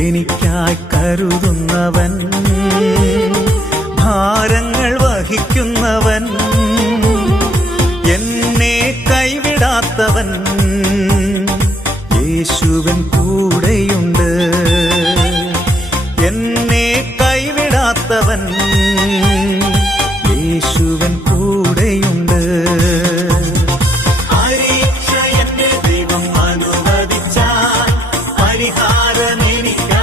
എനിക്കായി കരുതുന്നവൻ, ഭാരങ്ങൾ വഹിക്കുന്നവൻ, എന്നെ കൈവിടാത്തവൻ, യേശുവൻ കൂടെയുണ്ട്. എന്നെ കൈവിടാത്തവൻ, യേശുവൻ കൂടെയുണ്ട്. പരീക്ഷ എന്റെ ദൈവം അനുവദിച്ചാൽ പരിഹാരം എനിക്കായി